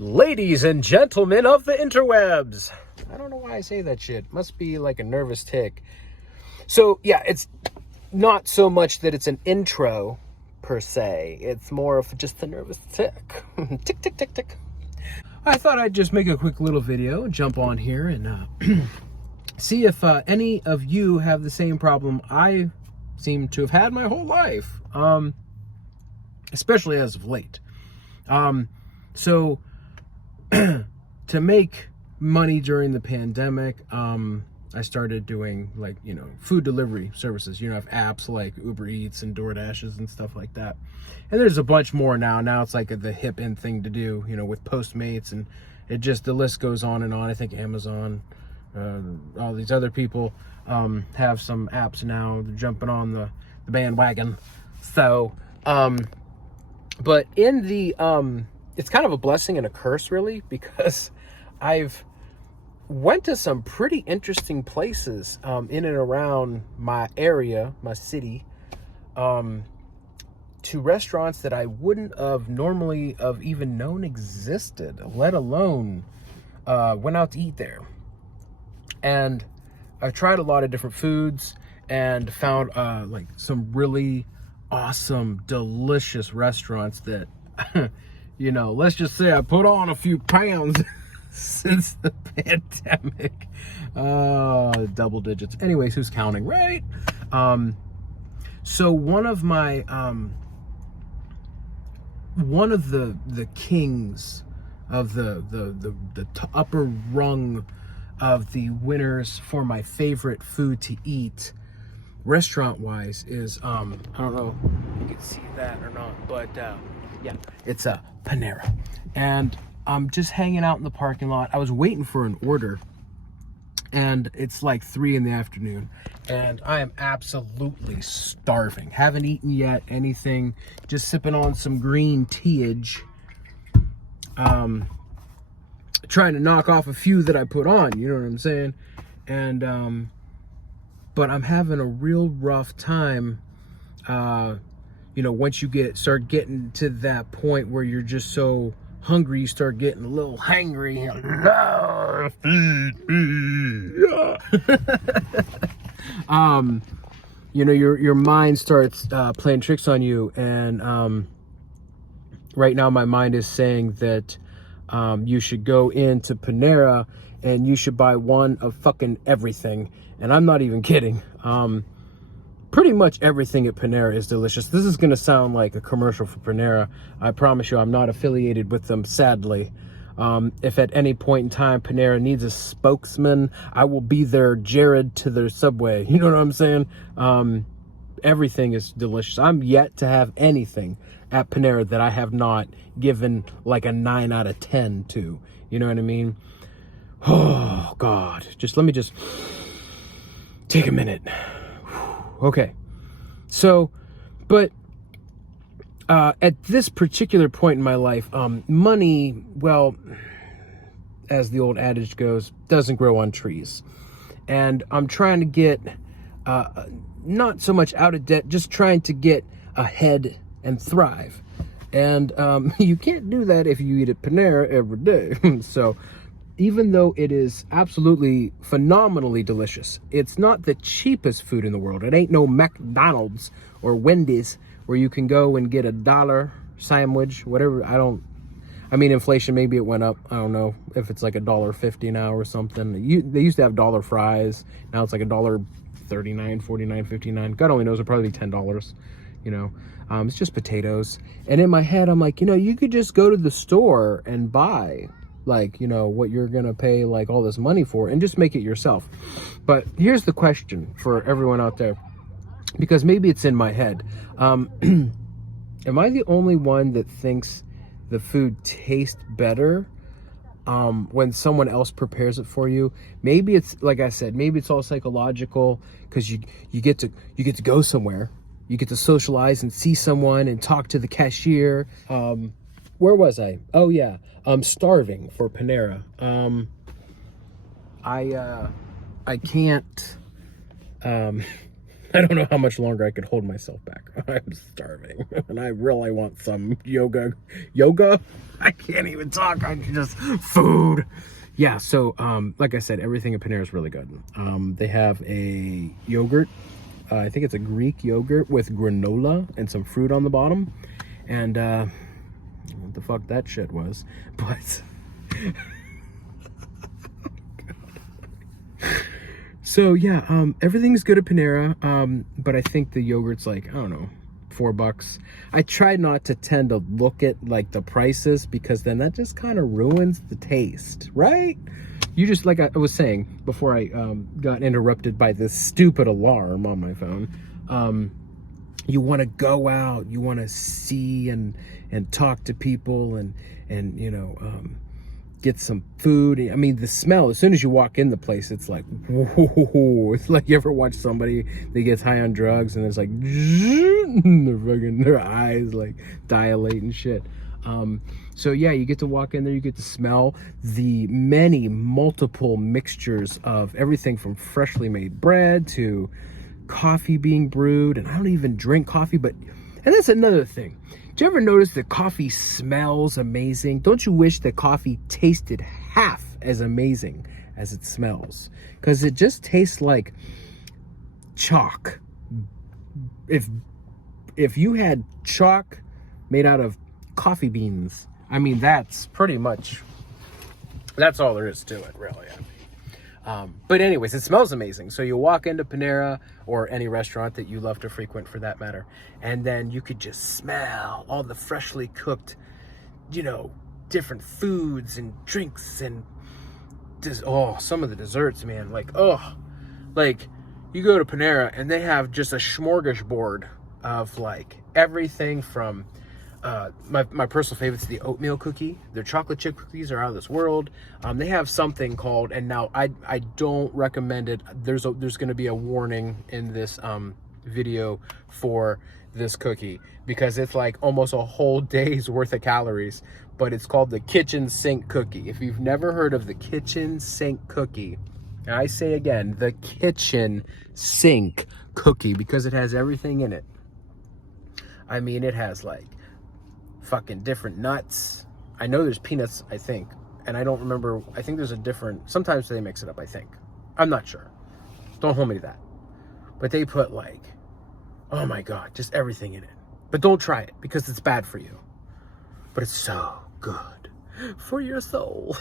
Ladies and gentlemen of the interwebs. I don't know why I say that shit. Must be like a nervous tick. So, yeah, it's not so much that it's an intro, per se. It's more of just a nervous tick. Tick, tick, tick, tick. I thought I'd just make a quick little video, jump on here, and see if any of you have the same problem I seem to have had my whole life. Especially as of late. So, to make money during the pandemic, I started doing food delivery services. I have apps like Uber Eats and DoorDashes and stuff like that. And there's a bunch more now. Now it's like the hip in thing to do, with Postmates, and the list goes on and on. I think Amazon, all these other people have some apps now. They're jumping on the bandwagon. So, but in the it's kind of a blessing and a curse, really, because I've went to some pretty interesting places in and around my area, my city, to restaurants that I wouldn't have normally have even known existed, let alone went out to eat there. And I've tried a lot of different foods and found some really awesome, delicious restaurants that let's just say I put on a few pounds since the pandemic. Double digits. Anyways, who's counting, right? So one of my one of the kings of the upper rung of the winners for my favorite food to eat, restaurant wise, is I don't know if you can see that or not, but yeah, it's a Panera. And I'm just hanging out in the parking lot. I was waiting for an order, and it's like 3 p.m, and I am absolutely starving. Haven't eaten yet anything, just sipping on some green teage, trying to knock off a few that I put on, you know what I'm saying? And but I'm having a real rough time, once you start getting to that point where you're just so hungry, you start getting a little hangry. Your mind starts playing tricks on you, and right now my mind is saying that you should go into Panera and you should buy one of fucking everything, and I'm not even kidding. Pretty much everything at Panera is delicious. This is going to sound like a commercial for Panera. I promise you, I'm not affiliated with them, sadly. If at any point in time Panera needs a spokesman, I will be their Jared to their Subway. You know what I'm saying? Everything is delicious. I'm yet to have anything at Panera that I have not given like a 9 out of 10 to. You know what I mean? Oh, God. Let me take a minute. Okay, so, but at this particular point in my life, money, well, as the old adage goes, doesn't grow on trees. And I'm trying to get, not so much out of debt, just trying to get ahead and thrive. And you can't do that if you eat at Panera every day. So, even though it is absolutely phenomenally delicious, it's not the cheapest food in the world. It ain't no McDonald's or Wendy's where you can go and get $1 sandwich, whatever. I mean, inflation, maybe it went up. I don't know if it's like $1.50 now or something. They used to have dollar fries. Now it's like $1.39, $49, $59. God only knows, it'll probably be $10, It's just potatoes. And in my head, I'm like, you could just go to the store and buy what you're gonna pay all this money for, and just make it yourself. But here's the question for everyone out there, because maybe it's in my head. Am I the only one that thinks the food tastes better when someone else prepares it for you? Maybe it's, like I said, maybe it's all psychological, because you get to go somewhere, you get to socialize and see someone and talk to the cashier. Where was I? Oh yeah, I'm starving for Panera. I can't I don't know how much longer I could hold myself back. I'm starving, and I really want some yoga. I can't even talk. I can just food. Yeah. So, like I said, everything at Panera is really good. They have a yogurt. I think it's a Greek yogurt with granola and some fruit on the bottom, and what the fuck that shit was, but. So yeah, everything's good at Panera, but I think the yogurt's like, I don't know, $4. I try not to tend to look at like the prices, because then that just kind of ruins the taste, right? You just, like I was saying before I got interrupted by this stupid alarm on my phone, you want to go out, you want to see and talk to people and you know, get some food. I mean, the smell, as soon as you walk in the place, it's like, whoa. It's like, you ever watch somebody that gets high on drugs and it's like, their eyes like dilate and shit. So yeah, you get to walk in there, you get to smell the multiple mixtures of everything from freshly made bread to coffee being brewed. And I don't even drink coffee, and that's another thing. Do you ever notice that coffee smells amazing? Don't you wish that coffee tasted half as amazing as it smells? Because it just tastes like chalk. If you had chalk made out of coffee beans, I mean, that's all there is to it, really. But anyways, it smells amazing. So you walk into Panera or any restaurant that you love to frequent for that matter, and then you could just smell all the freshly cooked, you know, different foods and drinks and some of the desserts, man. Like you go to Panera and they have just a smorgasbord of like everything from my personal favorite is the oatmeal cookie. Their chocolate chip cookies are out of this world. They have something called, and now I don't recommend it. There's going to be a warning in this video for this cookie, because it's like almost a whole day's worth of calories. But it's called the kitchen sink cookie. If you've never heard of the kitchen sink cookie, and I say again, the kitchen sink cookie, because it has everything in it. I mean, it has like fucking different nuts. I know there's peanuts, I think, and I don't remember. I think there's a different, sometimes they mix it up, I think. I'm not sure. Don't hold me to that. But they put like, oh my God, just everything in it. But don't try it, because it's bad for you. But it's so good for your soul.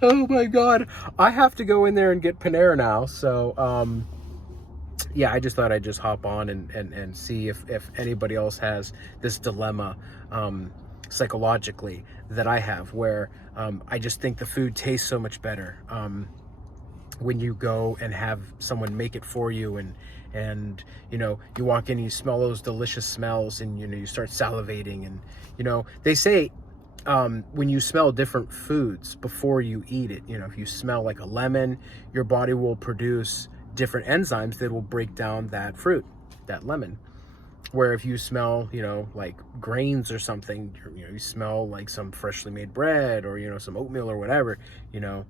Oh my God. I have to go in there and get Panera now. So, yeah, I just thought I'd just hop on and see if anybody else has this dilemma psychologically that I have, where I just think the food tastes so much better when you go and have someone make it for you, and you know, you walk in and you smell those delicious smells, and you know, you start salivating, and you know, they say when you smell different foods before you eat it, you know, if you smell like a lemon, your body will produce different enzymes that will break down that fruit, that lemon. Where if you smell, you know, like grains or something, you know, you smell like some freshly made bread, or, you know, some oatmeal or whatever, you know,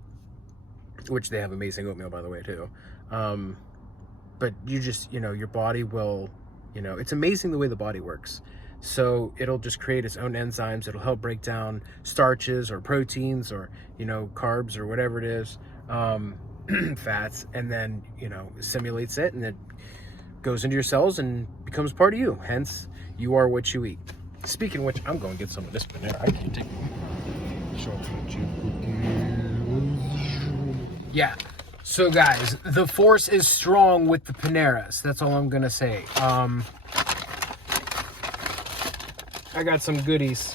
which they have amazing oatmeal, by the way, too. But you just, you know, your body will, you know, it's amazing the way the body works. So it'll just create its own enzymes. It'll help break down starches or proteins or, you know, carbs or whatever it is, fats, and then, you know, simulates it, and it goes into your cells and becomes part of you. Hence, you are what you eat. Speaking of which, I'm going to get some of this Panera. I can't take it. Yeah. So guys, the force is strong with the Paneras. That's all I'm going to say. I got some goodies.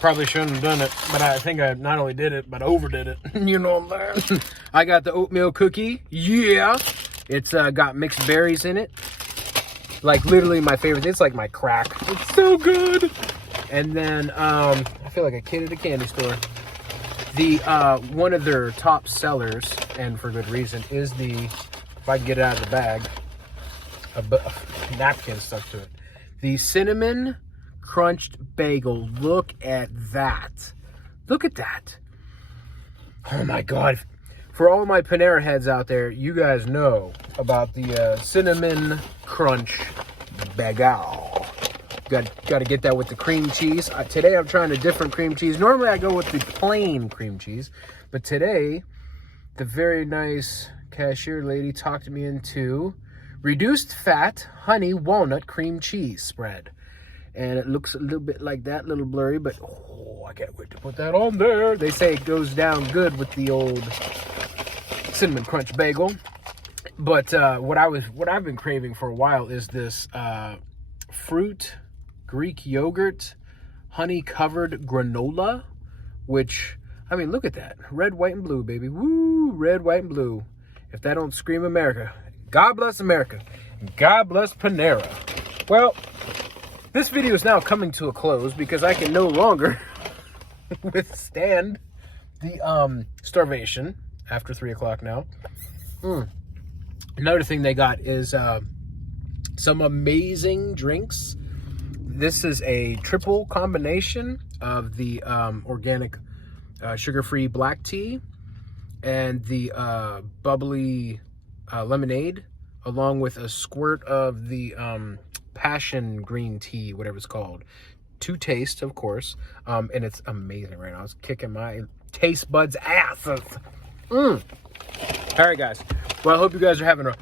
Probably shouldn't have done it, but I think I not only did it, but overdid it. You know what I'm saying? I got the oatmeal cookie. Yeah. It's got mixed berries in it. Like literally my favorite. It's like my crack. It's so good. And then I feel like a kid at a candy store. The one of their top sellers, and for good reason, is the, if I can get it out of the bag, a napkin stuck to it, the cinnamon crunched bagel. Look at that. Look at that. Oh my God. for all my Panera heads out there, you guys know about the cinnamon crunch Bagel. Got to get that with the cream cheese. Today I'm trying a different cream cheese. Normally I go with the plain cream cheese, but today the very nice cashier lady talked me into reduced fat honey walnut cream cheese spread. And it looks a little bit like that, a little blurry, but oh, I can't wait to put that on there. They say it goes down good with the old cinnamon crunch bagel. But what I've been craving for a while is this fruit Greek yogurt honey covered granola, which, I mean, look at that. Red, white, and blue, baby. Woo, red, white, and blue. If that don't scream America, God bless America. God bless Panera. Well, this video is now coming to a close because I can no longer withstand the starvation after 3 o'clock now. Another thing they got is some amazing drinks. This is a triple combination of the organic sugar-free black tea and the bubbly lemonade, along with a squirt of the passion green tea, whatever it's called. 2 tastes, of course, and it's amazing right now. It's kicking my taste buds' asses. All right, guys. Well, I hope you guys are having a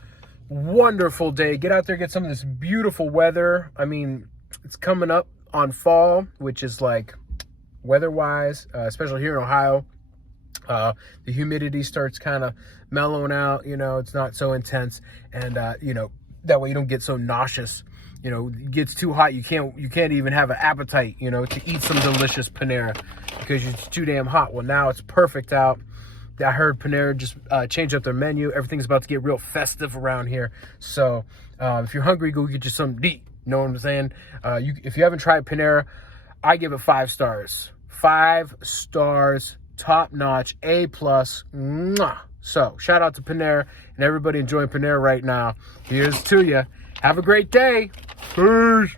wonderful day. Get out there, get some of this beautiful weather. I mean, it's coming up on fall, which is like weather-wise, especially here in Ohio. The humidity starts kind of mellowing out. You know, it's not so intense, and you know, that way you don't get so nauseous. You know, it gets too hot, you can't even have an appetite, you know, to eat some delicious Panera because it's too damn hot. Well, now it's perfect out. I heard Panera just changed up their menu. Everything's about to get real festive around here. So if you're hungry, go get you something to eat. You know what I'm saying? If you haven't tried Panera, I give it 5 stars. 5 stars, top notch, A+. Mwah. So shout out to Panera and everybody enjoying Panera right now. Here's to you. Have a great day. Peace.